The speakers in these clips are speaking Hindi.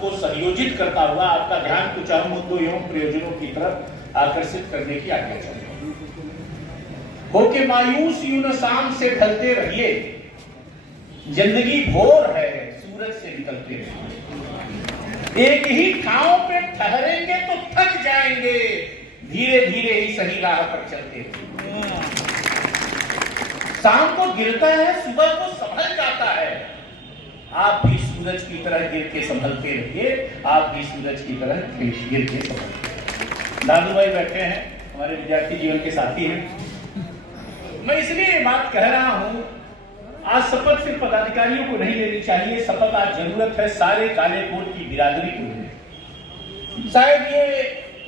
को संयोजित करता हुआ आपका ध्यान कुछ अहम मुद्दों एवं प्रयोजनों की तरफ आकर्षित करने की आज्ञा चाहिए। होके मायूस यूं न शाम से ढलते रहिए, जिंदगी भोर है सूरज से निकलते रहिए। एक ही ठाव पे ठहरेंगे तो थक जाएंगे, धीरे धीरे ही सही राह पर चलते रहिए। शाम को गिरता है, सुबह को संभल जाता है। आप भी सूरज की तरह गिर के संभलते रहिए, आप भी सूरज की तरह गिर के संभलते। दादू भाई बैठे हैं, हमारे विद्यार्थी जीवन के साथी हैं। मैं इसलिए बात कह रहा हूं, आज शपथ सिर्फ पदाधिकारियों को नहीं लेनी चाहिए, शपथ आज जरूरत है सारे काले कोट की बिरादरी को लेने। शायद ये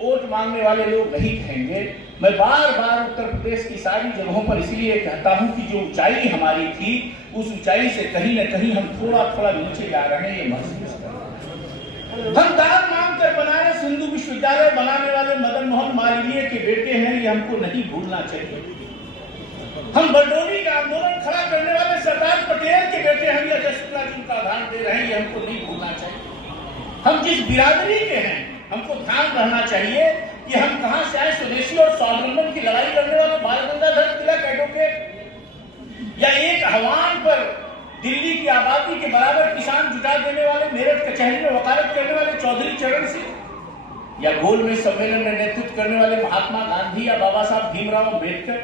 वोट मांगने वाले लोग नहीं कहेंगे, मैं बार बार उत्तर प्रदेश की सारी जगहों पर इसलिए कहता हूं कि जो ऊंचाई हमारी थी, उस ऊंचाई से कहीं न कहीं हम थोड़ा थोड़ा नीचे जा रहे हैं, ये महसूस कर रहे हैं। हम दान मांगकर बनारस हिंदू विश्वविद्यालय बनाने वाले मदन मोहन मालवीय के बेटे हैं, ये हमको नहीं भूलना चाहिए। हम बरडोली का आंदोलन खड़ा करने वाले सरदार पटेल के बेटे हैं, या जसुला जी का उदाहरण दे रहे हैं, ये हमको नहीं भूलना चाहिए। हम जिस बिरादरी के हैं, हमको ध्यान रहना चाहिए कि हम कहां से आए। स्वदेशी और स्वावलंबन की लड़ाई लड़ने वाले बाल गंगाधर तिलक एडवोकेट, या एक आह्वान पर दिल्ली की आबादी के बराबर किसान जुटा देने वाले, मेरठ कचहरी में वकालत करने वाले चौधरी चरण सिंह, या गोलमेज सम्मेलन में नेतृत्व करने वाले महात्मा गांधी या बाबा साहब भीमराव अम्बेडकर,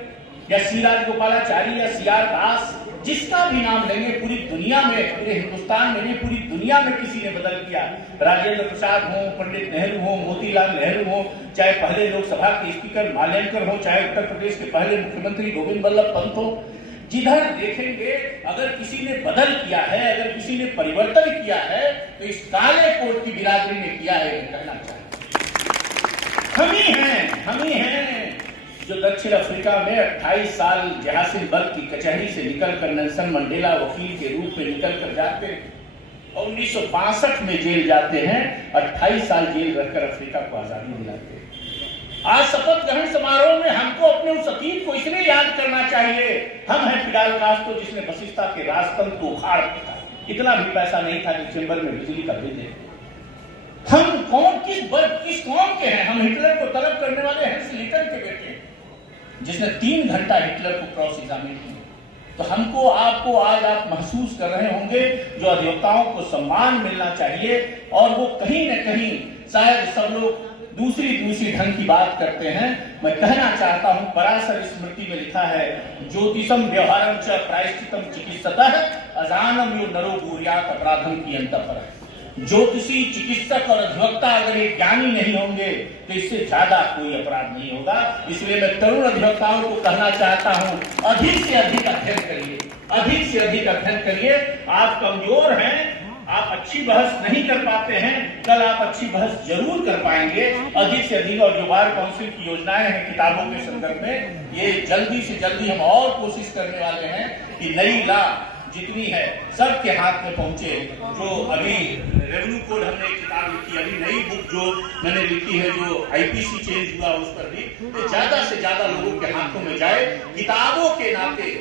या सी राजगोपालाचारी या सी आर दास, जिसका भी नाम लेंगे, पूरी दुनिया में, पूरे हिंदुस्तान में नहीं पूरी दुनिया में किसी ने बदल किया। राजेंद्र प्रसाद हो, पंडित नेहरू हो, मोतीलाल नेहरू हो, चाहे पहले लोकसभा के स्पीकर माल्यानकर हो, चाहे उत्तर प्रदेश के पहले मुख्यमंत्री गोविंद बल्लभ पंत हो, जिधर देखेंगे अगर किसी ने बदल किया है, अगर किसी ने परिवर्तन किया है, तो इस काले कोट की बिरादरी ने किया है, कहना चाहिए। हम ही हैं जो दक्षिण अफ्रीका में 28 साल जहासिल बल्क की कचहरी से निकलकर नेल्सन मंडेला वकील के रूप में निकलकर जाते हैं और 1962 में जेल जाते हैं, 28 साल जेल रहकर अफ्रीका को आजादी दिलाते हैं। आज शपथ ग्रहण समारोह में हमको अपने उस अतीत को इसलिए याद करना चाहिए। हम हैं फिडेल कास्ट्रो, जिसने बसिस्ता के राजतंत्र को उखाड़ फेंका। इतना भी पैसा नहीं था कि चेंबर में बिजली का बिल दे। हम कौन, किस कौम के हैं? हम हिटलर को तलब करने वाले हेंस लिटन के बेटे हैं, जिसने 3 घंटा हिटलर को क्रॉस एग्जामिन किया। तो हमको, आपको आज आप महसूस कर रहे होंगे जो अधिवक्ताओं को सम्मान मिलना चाहिए, और वो कहीं न कहीं शायद सब लोग दूसरी ढंग की बात करते हैं। मैं कहना चाहता हूं, पराशर स्मृति में लिखा है, ज्योतिषम व्यवहारम च प्रायश्चितम चिकित्सतः अजानम यो नरो गुर्यात अपराधम की अंतःपर। ज्योतिषी, चिकित्सक और अधिवक्ता अगर ये ज्ञानी नहीं होंगे तो इससे ज्यादा कोई अपराध नहीं होगा। इसलिए मैं तरुण अधिवक्ताओं को कहना चाहता हूं, अधिक से अधिक अध्ययन करिए, अधिक से अधिक अध्ययन करिए। आप कमजोर हैं, आप अच्छी बहस नहीं कर पाते हैं, कल आप अच्छी बहस जरूर कर पाएंगे। अधिक से अधिक, और जो बार काउंसिल की योजनाएं हैं किताबों के संदर्भ में, ये जल्दी से जल्दी हम और कोशिश करने वाले हैं कि नई लॉ जितनी है सबके हाथ में पहुंचे। जो अभी रेवेन्यू कोड हमने एक किताब लिखी, अभी नई बुक जो मैंने लिखी है, जो आईपीसी चेंज हुआ उस पर भी, तो ज्यादा से ज्यादा लोगों के हाथों में जाए किताबों के नाते।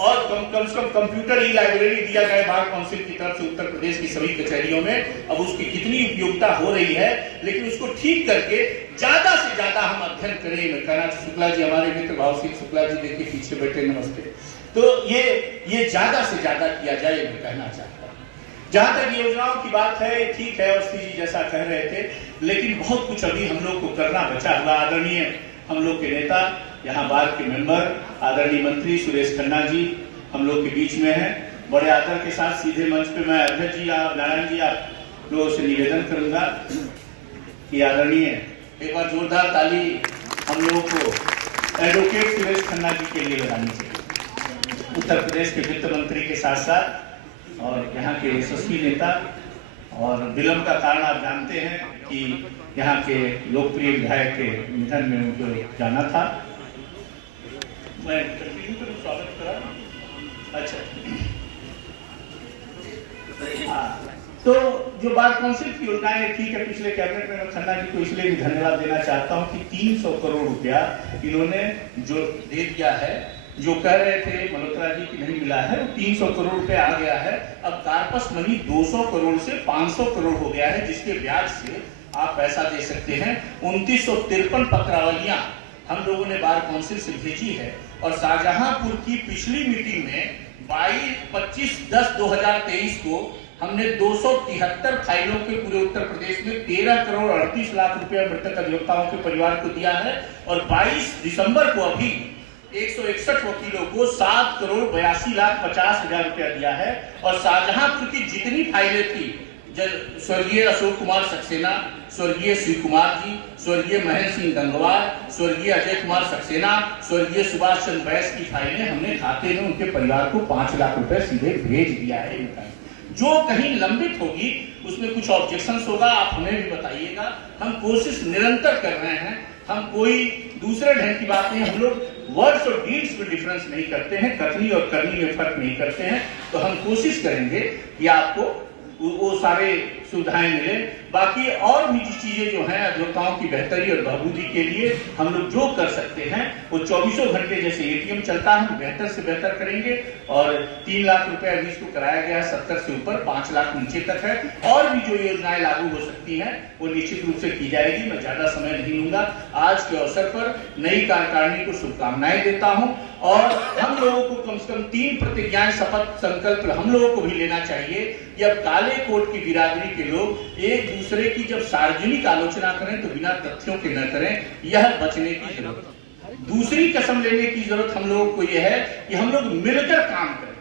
और कम से कम कंप्यूटर ई लाइब्रेरी दिया जाए बार काउंसिल की तरफ से उत्तर प्रदेश की सभी कचहरियों में। अब उसकी कितनी उपयोगिता हो रही है, लेकिन उसको ठीक करके ज्यादा से ज्यादा हम अध्ययन करें। मैं कहना, शुक्ला जी हमारे मित्र भाव सिंह शुक्ला जी देखिए पीछे बैठे, नमस्ते। तो ये ज्यादा से ज्यादा किया जाए, मैं कहना चाहता हूं। जहां तक योजनाओं की बात है, ठीक है, और जी जैसा कह रहे थे, लेकिन बहुत कुछ अभी हम लोग को करना बचा हुआ। आदरणीय हम लोग के नेता, यहाँ बार के मेंबर, आदरणीय मंत्री सुरेश खन्ना जी हम लोग के बीच में हैं। बड़े आदर के साथ सीधे मंच पे मैं अध्यक्ष जी, नारायण जी, आप लोगों से निवेदन करूंगा कि आदरणीय एक बार जोरदार ताली हम लोगों को एडवोकेट सुरेश खन्ना जी के लिए लगानी चाहिए। उत्तर प्रदेश के वित्त मंत्री के साथ साथ और यहाँ के यशस्वी नेता, और विलंब का कारण आप जानते हैं कि यहाँ के लोकप्रिय विधायक के निधन में उनको जाना था। मैं स्वागत करा। अच्छा, तो जो बार काउंसिल की योजनाएं, ठीक है, पिछले कैबिनेट में मैं खन्ना जी को इसलिए भी धन्यवाद देना चाहता हूं कि 300 करोड़ रुपया इन्होंने जो दे दिया है, जो कह रहे थे मल्होत्रा जी की नहीं मिला है, वो 300 करोड़ रुपए आ गया है। अब कार्पस मनी 200 करोड़ से 500 करोड़ हो गया है, जिसके ब्याज से आप पैसा दे सकते हैं। 2953 पत्रावलियां हम लोगों ने बार काउंसिल से भेजी है और शाहजहांपुर की पिछली मीटिंग में 25/10/2023 को हमने 273 फाइलों के पूरे उत्तर प्रदेश में 13 करोड़ 38 लाख रुपया मृतक अधिवक्ताओं के परिवार को दिया है और 22 दिसंबर को अभी 161 वकीलों को 7 करोड़ 82 लाख 50 हजार रुपया दिया है। और शाहजहांपुर की जितनी फाइलें थी, स्वर्गीय अशोक कुमार सक्सेना, स्वर्गीय शिव कुमार जी, स्वर्गीय महेंद्र सिंह गंगवार, स्वर्गीय अजय कुमार सक्सेना, स्वर्गीय सुभाष चंद्र बैस की फाइलें हमने खाते में उनके परिवार को 5 लाख रुपए सीधे भेज दिया है। जो कहीं लंबित होगी उसमें कुछ ऑब्जेक्शंस होगा, आप हमें भी बताइएगा। हम कोशिश निरंतर कर रहे हैं, हम कोई दूसरे ढंग की बात नहीं, हम लोग वर्ड्स और डीड्स में डिफरेंस नहीं करते हैं, कथनी और करनी में फर्क नहीं करते हैं। तो हम कोशिश करेंगे कि आपको वो सारे सुविधाएं मिले। बाकी और भी चीजें जो हैं अधिवक्ताओं की बेहतरी और बहबूदी के लिए हम लोग जो कर सकते हैं वो 24 घंटे जैसे एटीएम चलता है, हम बेहतर से बेहतर करेंगे। और 3 लाख रुपए अभी इसको कराया गया, 70 से ऊपर, 5 लाख नीचे तक है। और भी जो योजनाएं लागू हो सकती हैं वो निश्चित रूप से की जाएगी। मैं ज्यादा समय नहीं लूंगा। आज के अवसर पर नई कार्यकारिणी को शुभकामनाएं देता हूं और हम लोगों को कम से कम 3 प्रतिज्ञाएं, शपथ, संकल्प हम लोगों को भी लेना चाहिए कि अब काले कोट की बिरादरी के लोग एक दूसरे की जब सार्वजनिक आलोचना करें तो बिना तथ्यों के न करें, यह बचने की जरूरत है। दूसरी कसम लेने की जरूरत हम लोगों को यह है कि हम लोग मिलकर काम करें।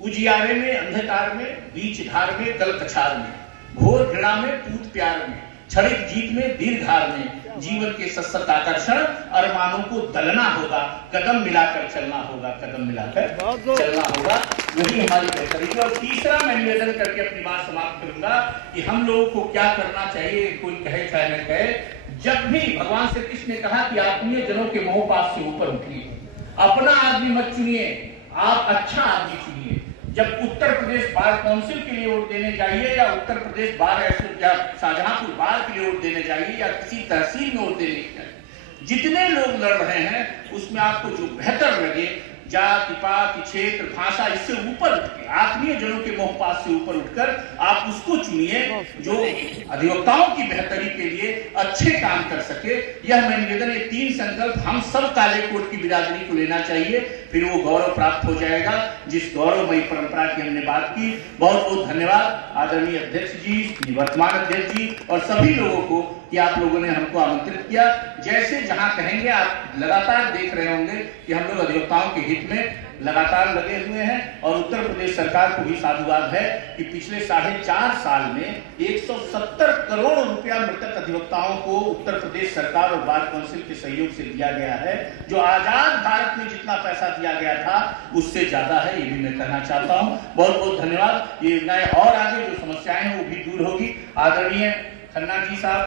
उजियारे में, अंधकार में, बीच धार में, कल कछार में, घोर घृणा में, पूत प्यार में, क्षणिक जीत में, दीर्घार में, जीवन के सशक्त आकर्षण अरमानों को दलना होगा, कदम मिलाकर चलना होगा, कदम मिलाकर चलना होगा। वही हमारी बेहतरी। और तीसरा मैं निवेदन करके अपनी बात समाप्त करूंगा कि हम लोगों को क्या करना चाहिए, कोई कहे चाहे न कहे, जब भी भगवान श्री कृष्ण ने कहा कि आत्मीय जनों के मोह पास से ऊपर उठिए, अपना आदमी मत चुनिए, आप अच्छा आदमी चुनिए। जब उत्तर प्रदेश बार काउंसिल के लिए वोट देने जाइए या उत्तर प्रदेश बार या शाहजहांपुर बार के लिए वोट देने जाइए या किसी तहसील में वोट देने जाइए, जितने लोग लड़ रहे हैं उसमें आपको जो बेहतर लगे, जाति पाति क्षेत्र भाषा इससे ऊपर उठ के, आत्मीय जनों के मोह पास से ऊपर उठकर आप उसको चुनिए जो अधिवक्ताओं की बेहतरी के लिए अच्छे काम कर सके। यह मैं निवेदन, ये 3 संकल्प हम सब काले कोट की बिरादरी को लेना चाहिए, फिर वो गौरव प्राप्त हो जाएगा जिस गौरवमयी परंपरा की हमने बात की। बहुत बहुत धन्यवाद आदरणीय अध्यक्ष जी, वर्तमान अध्यक्ष जी और सभी लोगों को कि आप लोगों ने हमको आमंत्रित किया। जैसे जहां कहेंगे, आप लगातार देख रहे होंगे कि हम लोग अधिवक्ताओं के हित में लगातार लगे हुए हैं। और उत्तर प्रदेश सरकार को भी साधुवाद है कि पिछले 4.5 साल में 170 करोड़ रुपया मृतक अधिवक्ताओं को उत्तर प्रदेश सरकार और बार काउंसिल के सहयोग से दिया गया है, जो आजाद भारत में जितना पैसा दिया गया था उससे ज्यादा है, ये भी मैं कहना चाहता हूं। बहुत बहुत धन्यवाद। ये योजनाएं और आगे जो समस्याएं हैं वो भी दूर होगी। आदरणीय खन्ना जी साहब।